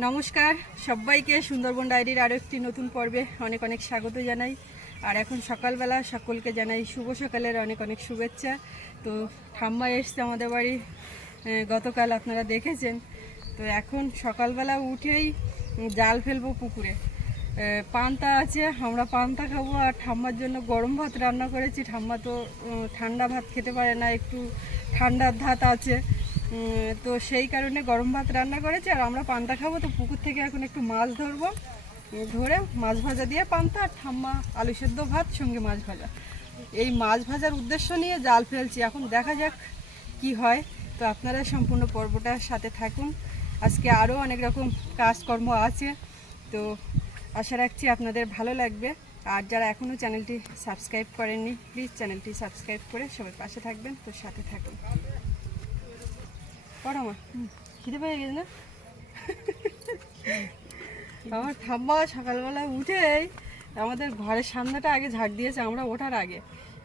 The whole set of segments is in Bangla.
নমস্কার, সবাইকে সুন্দরবন ডায়েরির আরও একটি নতুন পর্বে অনেক অনেক স্বাগত জানাই। আর এখন সকালবেলা সকলকে জানাই শুভ সকালের অনেক অনেক শুভেচ্ছা। তো ঠাম্মা এসছে আমাদের বাড়ি গতকাল আপনারা দেখেছেন। তো এখন সকালবেলা উঠেই জাল ফেলব পুকুরে। পান্তা আছে, আমরা পান্তা খাব আর ঠাম্মার জন্য গরম ভাত রান্না করেছি। ঠাম্মা তো ঠান্ডা ভাত খেতে পারে না, একটু ঠান্ডার ধাত আছে। তো সেই কারণে গরম ভাত রান্না করেছি, আর আমরা পান্তা খাব, তো পুকুর থেকে এখন একটু মাছ ধরবো। ধরে মাছ ভাজা দিয়ে পান্তা আর ঠাম্মা আলু সেদ্ধ ভাত, সঙ্গে মাছ ভাজা। এই মাছ ভাজার উদ্দেশ্য নিয়ে জাল ফেলছি। এখন দেখা যাক কি হয়। তো আপনারা সম্পূর্ণ পর্বটার সাথে থাকুন। আজকে আরও অনেক রকম কাজকর্ম আছে। তো আশা রাখছি আপনাদের ভালো লাগবে। আর যারা এখনও চ্যানেলটি সাবস্ক্রাইব করেননি, প্লিজ চ্যানেলটি সাবস্ক্রাইব করে সবাই পাশে থাকবেন। তো সাথে থাকুন। পড়ো মা খিদে পেয়ে গেছে না? আমার ঠাম্মা সকালবেলা উঠেই আমাদের ঘরের সামনেটা আগে ঝাড় দিয়েছে আমরা ওঠার আগে।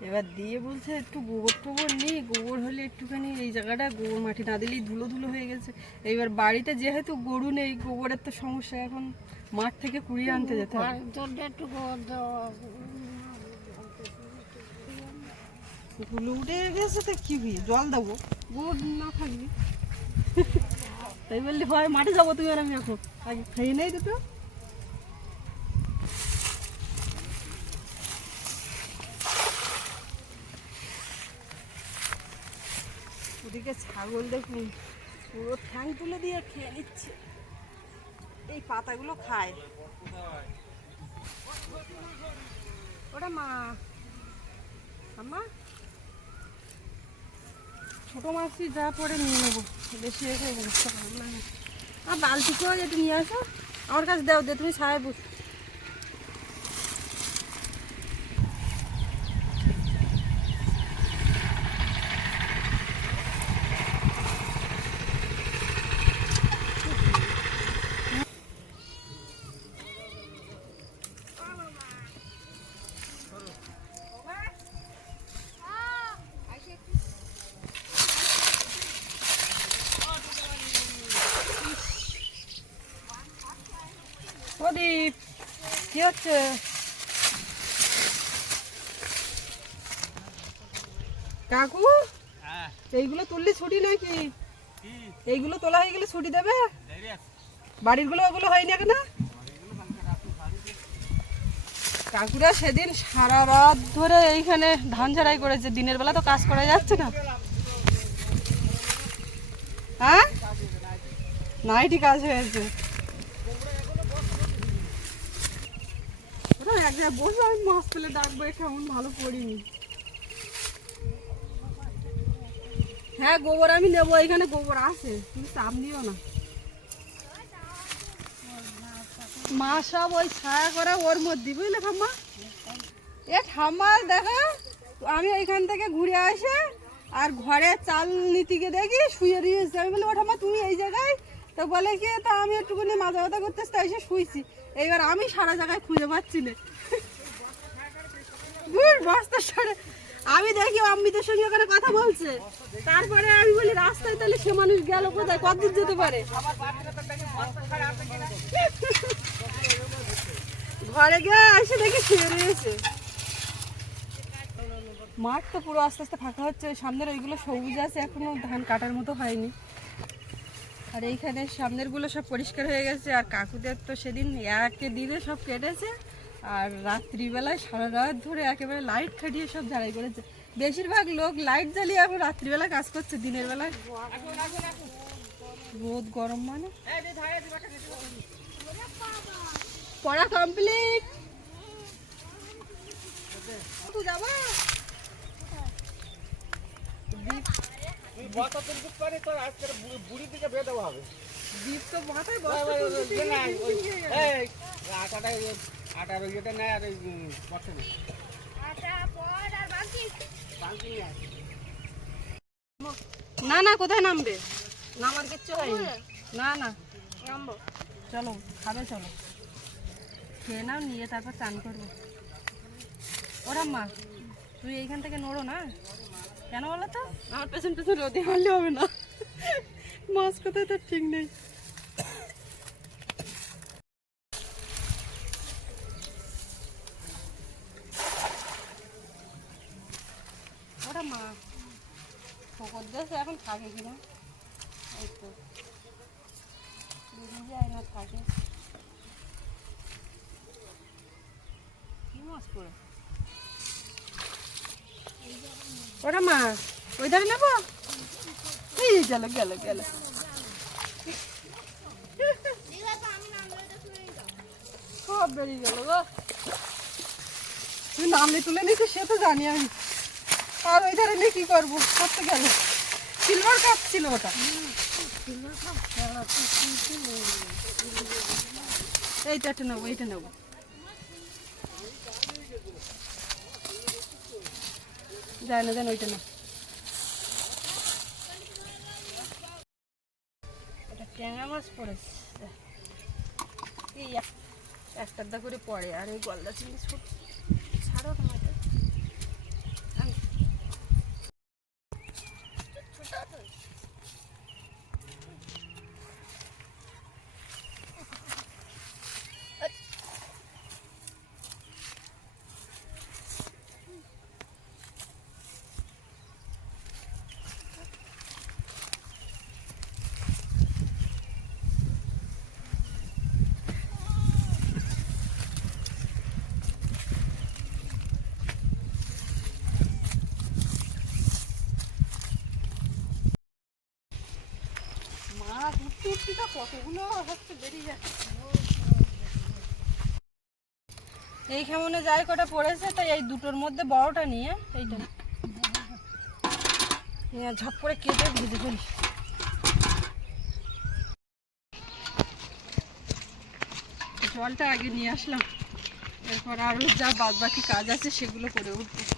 এবার দিয়ে বলছে একটু গোবর টোবর নেই গোবর হলে একটুখানি এই জায়গাটা গোবর মাটি না দিলেই ধুলো ধুলো হয়ে গেছে। এইবার বাড়িতে যেহেতু গরু নেই গোবরের তো সমস্যা এখন মাঠ থেকে কুড়িয়ে আনতে যেতে হবে। একটু গোবর দেওয়া ধুলো উঠে গেছে তো কি জল দেবো? গোবর না থাকবি তাই বললি হয় মাঠে যাব তুমি আর আমি এখন। আগে খেয়ে নেই দুটো। ওদিকে ছাগল দেখুন, পুরো ঠ্যাং তুলে দিয়ে খেয়ে নিচ্ছে। এই পাতাগুলো খায়। ওটা মা। আমা ছোট মাছই যা পরে নিয়ে নেব। বেশি এসে বুঝতে পারব না আর বালতিকেও একটু নিয়ে আসো, আমার কাছে দেও, দে, তুমি সাহেব বুঝ প্রদীপ কি হচ্ছে কাকু? এইগুলো তুললে ছুটি নাকি? এইগুলো তোলা হয়ে গেলে ছুটি দেবে? বাড়িরগুলো ওগুলো হয়নি এখন কাকুরা সেদিন সারা রাত ধরে এইখানে ধান ঝাড়াই করেছে। দিনের বেলা তো কাজ করা যাচ্ছে না। হ্যাঁ? নাইটি কাজ হয়েছে। এক জায়গায় বসে আমি মাছ পেলে ডাকবো কেমন ভালো পড়িনি হ্যাঁ গোবর আমি নেব, এখানে গোবর আছে, তুমি চাপ দিও না। মা সব ওই ছায়া করে ওর মধ্যে, বুঝলে ঠাম্মা? এ ঠাম্মা, দেখো, আমি ওইখান থেকে ঘুরে আসে, আর ঘরে চাল নীতিকে দেখি, শুয়ে দিয়েছি আমি বলি ও ঠাম্মা, তুমি এই জায়গায়? তো বলে কি, তা আমি একটুখানি মাজা ব্যথা করতে তাই এসে শুয়েছি। এইবার আমি সারা জায়গায় খুঁজে পাচ্ছি না। দূর বস্তার সারে আমি দেখি অমৃতের সঙ্গে ওখানে কথা বলছে। তারপরে আমি বলি, রাস্তায় তাহলে সে মানুষ গেল কোথায়? কতদূর যেতে পারে? ঘরে গিয়ে এসে দেখি শুয়ে রয়েছে। মাঠ তো পুরো আস্তে আস্তে ফাঁকা হচ্ছে সামনের ওইগুলো সবুজ আছে, এখনও ধান কাটার মতো হয়নি। আর এইখানে সামনেরগুলো সব পরিষ্কার হয়ে গেছে, আর কাকুদের তো সেদিন একে দিনে সব কেটেছে। আর রাত্রিবেলায় সারা রাত ধরে একেবারে লাইট খাটিয়ে সব ঝাড়াই করেছে। বেশিরভাগ লোক লাইট জ্বালিয়ে এখন রাত্রিবেলা কাজ করছে, দিনের বেলায়। রোদ গরম মানে? পড়া কমপ্লিট তুই যাবা? দীপ তো মাথায় তুলতে গিয়ে গেল। না না। কোথায় নামবে? নামার কিচ্ছু হয়নি। না না। নামবো। চলো খাবে চলো। খেয়ে নাও নিয়ে তারপর চান করব। ওরা মা তুই এইখান থেকে নড়ো না। কেন বলো তো? আমার পেছন পেছন রোদে মারলে হবে না। মাছ কোথায় তার ঠিক নেই। ওটা মা ফোকর এখন থাকে এই তো। না থাকে। মা ওই ধারে নেব? গেল গেল গেল। সব বেরিয়ে গেল গো। তুই নামলে তুলে নিতে সে তো জানি আমি। আর ওই ধারে নিয়ে কি করব? করতে গেল। সিলভার কাপ ছিল ওটা। এইটা একটা নেব, এইটা নেব। যায় না জান ওইটা না। ট্যাংরা মাছ পড়েছে। এই এক- একটা করে পড়ে আর এই গলদা চিংড়ি এই কেমনে যাই কটা পড়েছে, তাই এই দুটোর মধ্যে বড়টা নিয়ে এইটা ঝপ করে কেটে ভেজে ফেলি। জলটা আগে নিয়ে আসলাম। এরপর আরও যা বাদ বাকি কাজ আছে সেগুলো করে উঠবো।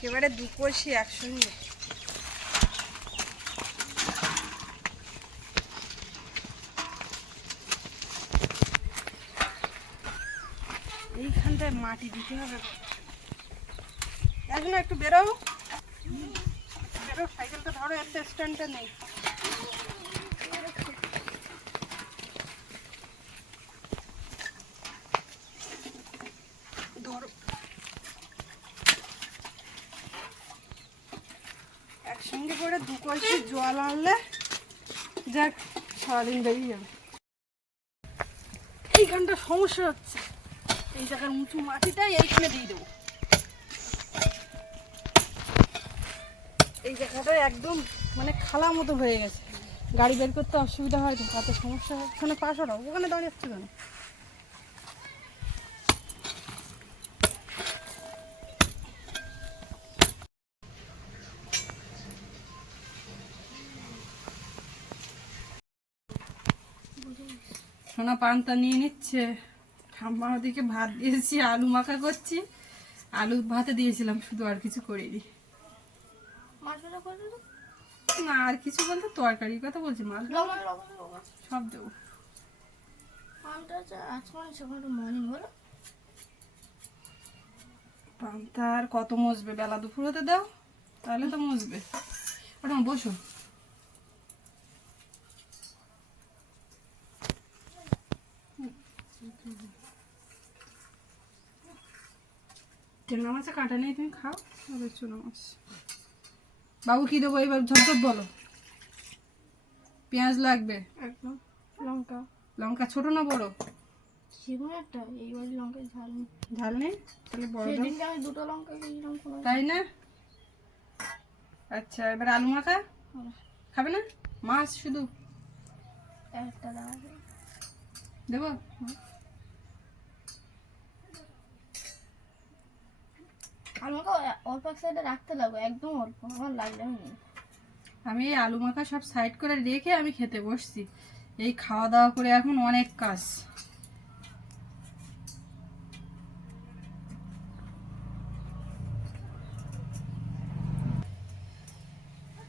একেবারে দু কষি একসঙ্গে। এইখানটায় মাটি দিতে হবে। এখন একটু বেরো বেরো সাইকেলটা ধরো একটা স্ট্যান্ডটা নেই ধরো একসঙ্গে করে দু কলসি জল আনলে? যাক, সারাদিন বেরিয়ে যাবে। এইখানটা সমস্যা হচ্ছে। এই জায়গার উঁচু মাটিটাই এইখানে দিয়ে দেবো। এই জায়গাটা একদম মানে খালা মতো হয়ে গেছে। গাড়ি বের করতে অসুবিধা হয় তাতে সমস্যা হয় ওখানে পাশ ওঠাও ওখানে দাঁড়িয়ে যাচ্ছে কেন? সোনা পান্তা নিয়ে নিচ্ছে। ঠাম্মা ওদিকে ভাত দিয়েছি আলু মাখা করছি। আলু ভাতে দিয়েছিলাম শুধু আর কিছু করিনি। না আর কিছু বলতে তরকারির কথা বলছি লবণ সব দেবো। পান্তা আর কত মজবে? বেলা দুপুর হতে দাও তাহলে তো মজবে। ওটা বসো। ট্যাংরা মাছে কাঁটা নেই তুমি খাও। তবে চুনো মাছ। বাবু কি দেবো এবার? ঝটঝট বলো। পেঁয়াজ লাগবে? একদম। লঙ্কা। লঙ্কা ছোট না বড়? একটা। এই বাড়ি লঙ্কা ঝাল নেই। ঝাল নেই? তাহলে বড় সেদিনকে আমি দুটো লঙ্কা খেয়েছিলাম তাই না? আচ্ছা এবার আলু মাখা? খাবে না? মাছ শুধু। একটা দাঁড়াবে দেবো? আমাকে অল্প এক সাইডে রাখতে লাগবে একদম অল্প আমার লাগবে আমি আমি এই আলু মাখা সব সাইড করে রেখে আমি খেতে বসছি। এই খাওয়া দাওয়া করে এখন অনেক কাজ।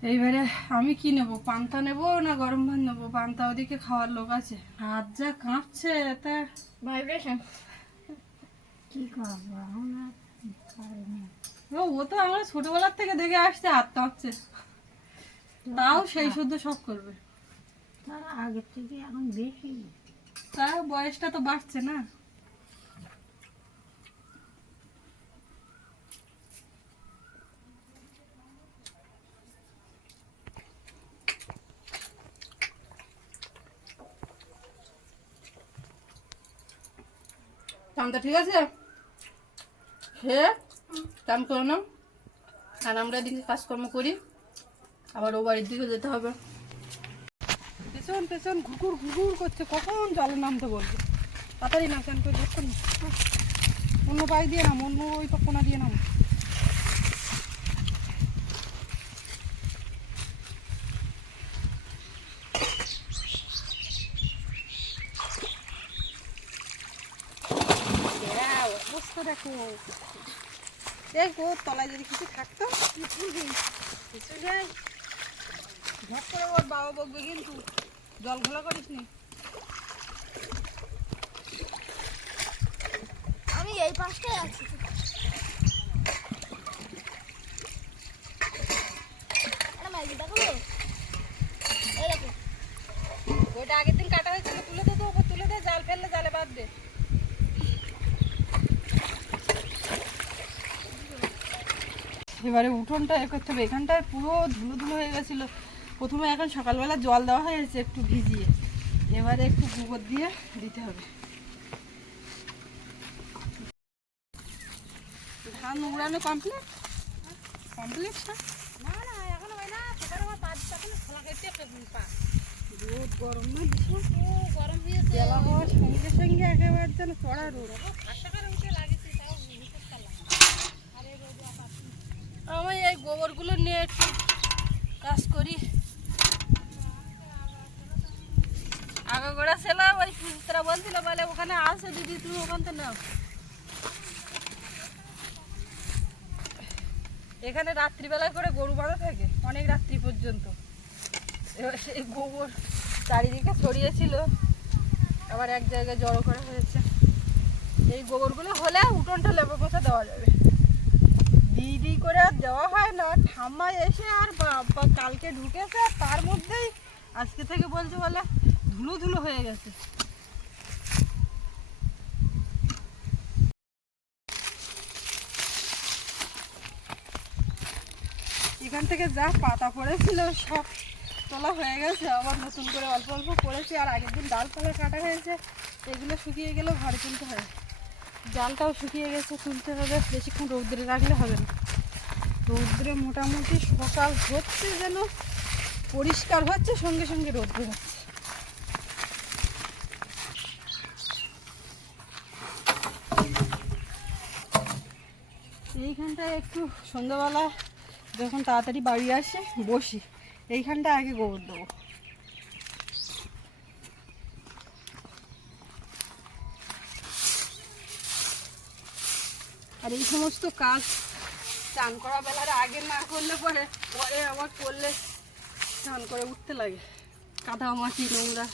এইবারে আমি কি নেব পান্তা নেব না গরম ভাত নেব? পান্তা ওদিকে খাওয়ার লোক আছে। হাত যা কাঁপছে তা ভাইব্রেশন কি করব। ও তো আমরা ছোটবেলার থেকে দেখে আসছে হাত তাও সেই শুদ্ধ সব করবে। তার আগের থেকে এখন বেশি তার বয়সটা তো বাড়ছে না। ঠিক আছে? খেয়ে কাম করে নাও আর আমরা এদিকে কাজকর্ম করি। আবার ও বাড়ির দিকে যেতে হবে। পেছন পেছন ঘুঘুর ঘুঘুর করছে। কখন জলে নামতে বলবে? তাড়াতাড়ি না চান করে দেখুন অন্য পায়ে দিয়ে নাম অন্য ওই কোনা দিয়ে নাম। দেখো। দেখো তলায় যদি কিছু থাকতো। কিছু নেই কিছু নেই ঝপ করে ওর বাবা বকবে কিন্তু। জল ঘোলা করিস নি। আমি এই পাশটাই আছি একটা ম্যাগি দেখাবো এই দেখো ওইটা আগের দিন কাটা হয়েছিল তুলে দে তো ওকে তুলে দে জাল ফেললে জালে বাদ দে এবারে উঠোনটা এ করতে হবে। এখানটায় পুরো ধুলো ধুলো হয়ে গেছিল। প্রথমে এখন সকালবেলা জল দেওয়া হয়েছে একটু ভিজিয়ে। এবারে একটু গোবর দিয়ে দিতে হবে। ধান উড়ানো কমপ্লিট কমপ্লিট না? না এখনও হয় না। ফোটার আমার পাঁচ এখন খোলা খেতে পা। রোদ গরম না ভীষণ? গরম হয়েছে সঙ্গে সঙ্গে একেবারে যেন চড়া রোদ আমি এই গোবরগুলো নিয়ে একটু কাজ করি আগাগোড়া ছিলাম ওই সুচিত্রা বলছিল বলে, ওখানে আছে দিদি, তুমি ওখান থেকে নাও। এখানে রাত্রিবেলায় করে গরু বাঁধা থাকে, অনেক রাত্রি পর্যন্ত। এবার সেই গোবর চারিদিকে ছড়িয়েছিল, আবার এক জায়গায় জড়ো করা হয়েছে। এই গোবরগুলো হলে উঠোনটা লেপে পোছা দেওয়া যাবে। দিদি করে আর দেওয়া হয় না, ঠাম্মা এসে আর কালকে ঢুকেছে তার মধ্যেই আজকে থেকে বলছে বলে ধুলো ধুলো হয়ে গেছে এখান থেকে যা পাতা পড়েছিল, সব তোলা হয়ে গেছে। আবার নতুন করে অল্প অল্প পড়েছে আর আগের দিন ডালপালা কাটা হয়েছে, এগুলো শুকিয়ে গেলেও ঘরে তুলতে হয় জালটাও শুকিয়ে গেছে, তুলতে হবে, বেশিক্ষণ রৌদ্রে রাখলে হবে না। রৌদ্রে মোটামুটি সকাল হচ্ছে যেন পরিষ্কার হচ্ছে, সঙ্গে সঙ্গে রৌদ্র হচ্ছে। এইখানটায় একটু সন্ধ্যাবেলা যখন তাড়াতাড়ি বাড়ি আসে, বসি। এইখানটা আগে গোবর দেবো। আর এই সমস্ত কাজ চান করা বেলার আগে না করলে পরে পরে আবার করলে চান করে উঠতে লাগে। কাদা মাটি, নোংরা।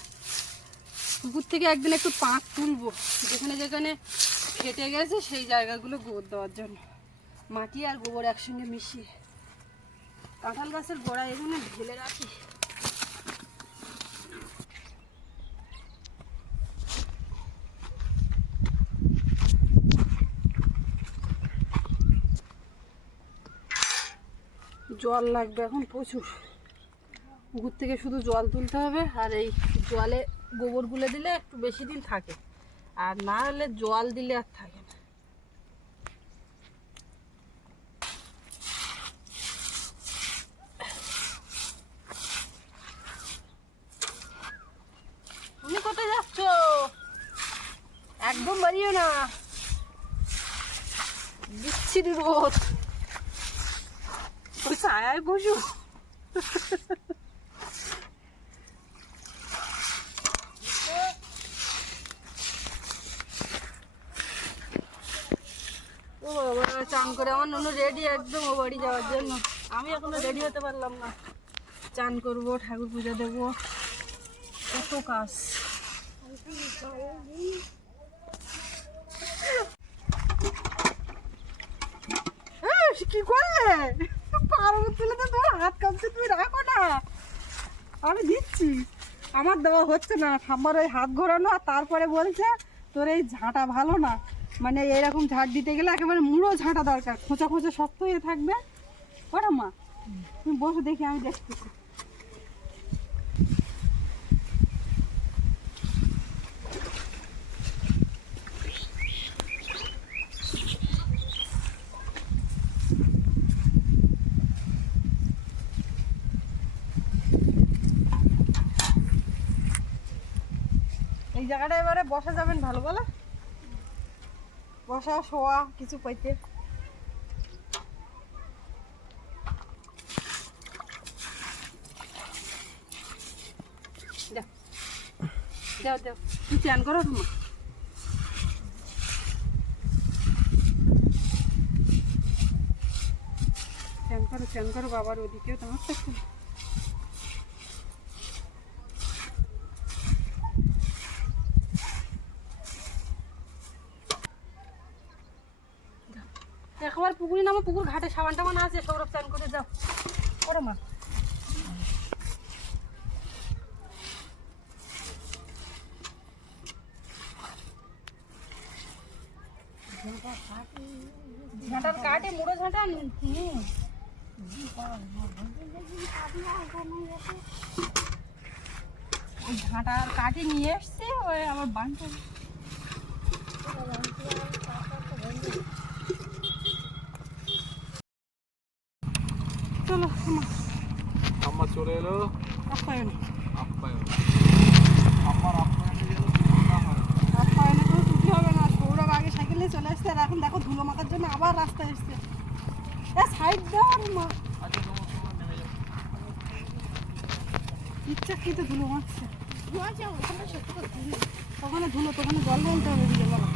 পুকুর থেকে একদিন একটু পাঁক তুলবো। যেখানে যেখানে ফেটে গেছে, সেই জায়গাগুলো গোবর দেওয়ার জন্য। মাটি আর গোবর একসঙ্গে মিশিয়ে। কাঁঠাল গাছের গোড়া এখানে ঢেলে রাখি। জল লাগবে এখন প্রচুর। পুকুর থেকে শুধু জল তুলতে হবে আর এই জলে গোবর গুলে দিলে একটু বেশি দিন থাকে। আর না হলে জল দিলে আর থাকে না তুমি কোথায় যাচ্ছ একদম বাড়িও না বিচ্ছিরি রোদ ওই ছায়ায় বসু ও বাবা চান করে আমার ননু রেডি একদম ও বাড়ি যাওয়ার জন্য। আমি এখনও রেডি হতে পারলাম না। চান করব, ঠাকুর পূজা দেবো। কত কাজ। কি করলে? তুলে তো তোমার হাত কাঁপছে, তুমি রাখো না। আমি দিচ্ছি। আমার দেওয়া হচ্ছে না। ঠাম্মার ওই হাত ঘোরানো আর তারপরে বলছে, তোর এই ঝাঁটা ভালো না। মানে এরকম ঝাঁট দিতে গেলে একেবারে মুড়ো ঝাঁটা দরকার। খোঁচা খোঁচা শক্ত হয়ে থাকবে। ওরা মা, তুমি বসে দেখি, আমি দেখতে এই জায়গাটা এবারে বসা যাবেন ভালো, বলে। বসা, শোয়া, কিছু পাইতে। দাও দাও তুমি চ্যান করো তোমার চ্যান করো চ্যান করো, বাবার ওদিকেও তোমার তো খুব একবার পুকুরে নামো, পুকুর ঘাটে সাবান টাবান আছে, সৌরভ চান করে যাও। করো মা। ঝাঁটার কাটে মুড়ো ঝাঁটা ঝাঁটার কাঠি নিয়ে এসছে, ওই আমার বানটা আম্মা চলে এলো। আপ্যায়ন আপ্যায়ন আম্মার আপ্যায়নে কোনো ত্রুটি হবে না। সৌরভ আগে সাইকেলে চলে আসছে আর এখন দেখো ধুলো মাখার জন্য আবার রাস্তায় এসছে। সাইড দাও মা। আজকে তোমার সময় নেমে যাবে ইচ্ছা কি ধুলো মাখছে? ওখানে ধুলো তো ওখানে জল বলতে হবে দিকে বাবা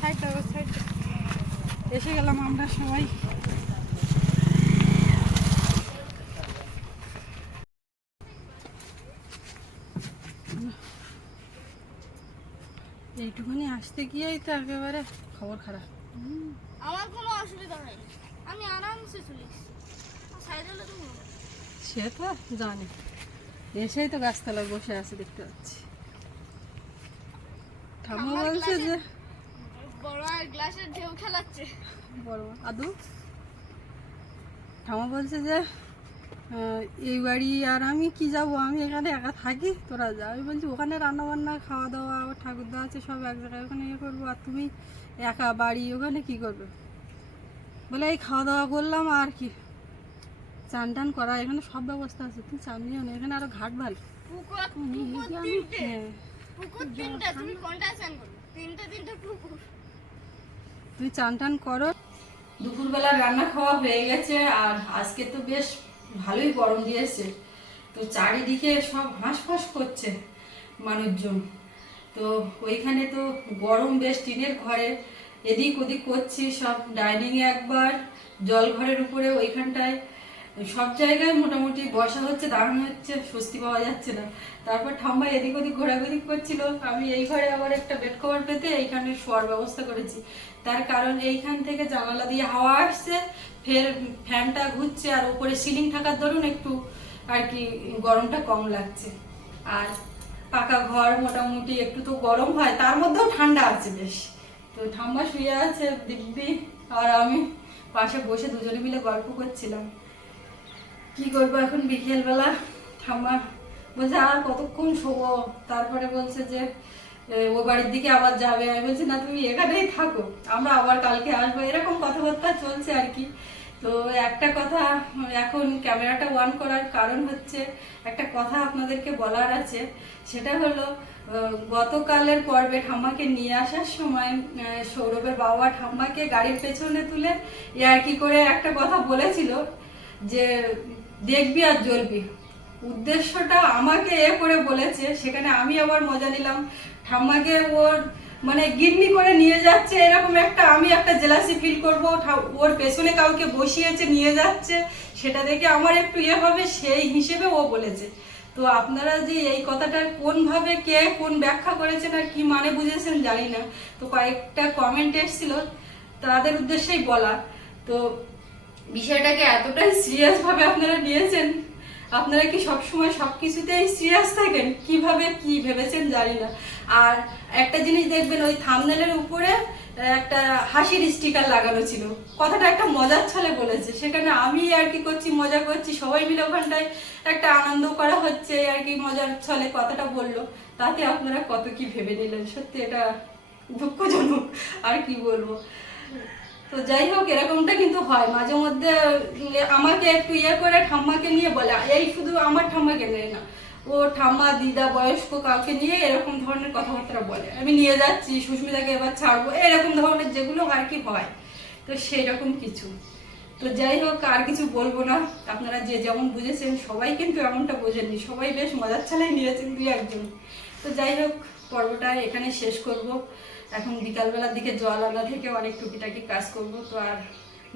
সাইড দাও সাইড এসে গেলাম আমরা সবাই। আসতে গিয়েই তো একেবারে খবর খারাপ। আমার কোনো অসুবিধা হয়নি আমি আরামসে চলে। সে তো জানি। এসেই তো গাছতলায় বসে আছে দেখতে পাচ্ছি। ঠাম্মা বলছে যে বড় আর গ্লাসের ঢেউ খেলাচ্ছে। বড়। আদু? ঠাম্মা বলছে যে এই বাড়ি আর আমি কি যাব? আমি এখানে একা থাকি তোরা যা। আমি বলছি ওখানে রান্না বান্না খাওয়া দাওয়া আবার ঠাকুরদা আছে সব এক জায়গায় ওখানে ইয়ে করব। আর তুমি একা বাড়ি ওখানে কি করবে? বলে এই খাওয়া দাওয়া করলাম আর কি। চান টান করা এখানে সব ব্যবস্থা আছে। তুমি চান নিও না এখানে আরও ঘাট ভালো। হ্যাঁ। তুমি তুই চান টান করো। দুপুরবেলা রান্না খাওয়া হয়ে গেছে আর আজকে তো বেশ ভালোই গরম দিয়েছে তো চারিদিকে সব হাঁসফাঁস করছে মানুষজন। তো ওইখানে তো গরম বেশ টিনের ঘরে। এদিক ওদিক করছি সব। ডাইনিংয়ে একবার জল ঘরের উপরে ওইখানটায় সব জায়গায় মোটামুটি বসা হচ্ছে, দাঁড়ানো হচ্ছে, স্বস্তি পাওয়া যাচ্ছে না। তারপর ঠাম্মা এদিক ওদিক ঘোরাঘুরি করছিল। আমি এই ঘরে আবার একটা বেড কভার পেতে এইখানে শোয়ার ব্যবস্থা করেছি। তার কারণ এইখান থেকে জানালা দিয়ে হাওয়া আসছে, ফের ফ্যানটা ঘুরছে আর উপরে সিলিং থাকার দরুন একটু আর কি গরমটা কম লাগছে। আর পাকা ঘর মোটামুটি একটু তো গরম হয়, তার মধ্যেও ঠান্ডা আছে বেশ। তো ঠাম্মা শুয়ে আছে দিব্যি আর আমি পাশে বসে দুজনে মিলে গল্প করছিলাম। কি করব এখন বিকেলবেলা? ঠাম্মা বলছে, আর কতক্ষণ শোবো? তারপরে বলছে যে ও বাড়ির দিকে আবার যাবে। আমি বলছি, না, তুমি এখানেই থাকো, আমরা আবার কালকে আসব। এরকম কথাবার্তা চলছে আর কি। তো একটা কথা এখন ক্যামেরাটা অন করার কারণ হচ্ছে, একটা কথা আপনাদেরকে বলার আছে। সেটা হলো গতকালের পর্বে ঠাম্মাকে নিয়ে আসার সময় সৌরভের বাবা ঠাম্মাকে গাড়ির পেছনে তুলে ইয়ার্কি করে একটা কথা বলেছিল যে দেখবি আর জ্বলবি। উদ্দেশ্যটা আমাকে এ করে বলেছে, সেখানে আমি আবার মজা নিলাম। ঠাম্মাকে ওর মানে গিন্নি করে নিয়ে যাচ্ছে, এরকম একটা আমি একটা জেলাসি ফিল করব। ওর পেছনে কাউকে বসিয়েছে, নিয়ে যাচ্ছে, সেটা দেখে আমার একটু ইয়ে হবে, সেই হিসেবে ও বলেছে। তো আপনারা যে এই কথাটার কোনভাবে কে কোন ব্যাখ্যা করেছেন আর কি মানে বুঝেছেন জানি না। তো কয়েকটা কমেন্ট এসেছিল, তাদের উদ্দেশ্যেই বলা। তো বিষয়টাকে এতটাই সিরিয়াস ভাবে আপনারা নিয়েছেন, আপনারা কি সবসময় সব কিছুতেই সিরিয়াস থাকেন? কীভাবে, কি ভেবেছেন জানি না। আর একটা জিনিস দেখবেন, ওই থামনেলের উপরে একটা হাসির স্টিকার লাগানো ছিল। কথাটা একটা মজার ছলে বলেছে। সেখানে আমি আর কি করছি, মজা করছি, সবাই মিলে ওখানটায় একটা আনন্দ করা হচ্ছে, আর কি মজার ছলে কথাটা বলল। তাতে আপনারা কত কি ভেবে নিলেন? সত্যি এটা দুঃখজনক, আর কি বলব। তো যাই হোক, এরকমটা কিন্তু হয়। মাঝে মধ্যে আমাকে একটু ইয়ে করে ঠাম্মাকে নিয়ে বলে, এই শুধু আমার ঠাম্মাকে নেয় না, ও ঠাম্মা, দিদা, বয়স্ক কাউকে নিয়ে এরকম ধরনের কথাবার্তা বলে। আমি নিয়ে যাচ্ছি, সুস্মিতাকে এবার ছাড়বো। এরকম ধরনের যেগুলো আর কি হয়। তো সেই রকম কিছু। তো যাই হোক, আর কিছু বলব না। আপনারা যে যেমন বুঝেছেন, সবাই কিন্তু এমনটা বোঝেননি। সবাই বেশ মজার চালাই নিয়েছেন দুই একজন। তো যাই হোক, পর্বটা এখানে শেষ করব। এখন বিকালবেলার দিকে জল আনা থেকে অনেক টুকিটাকি কাজ করব, তো আর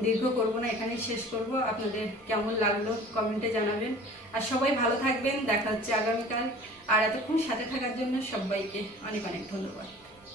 দীর্ঘ করব না, এখানেই শেষ করব। আপনাদের কেমন লাগল কমেন্টে জানাবেন। আর সবাই ভালো থাকবেন, দেখা হচ্ছে আগামীকাল। আর এতক্ষণ সাথে থাকার জন্য সবাইকে অনেক অনেক ধন্যবাদ।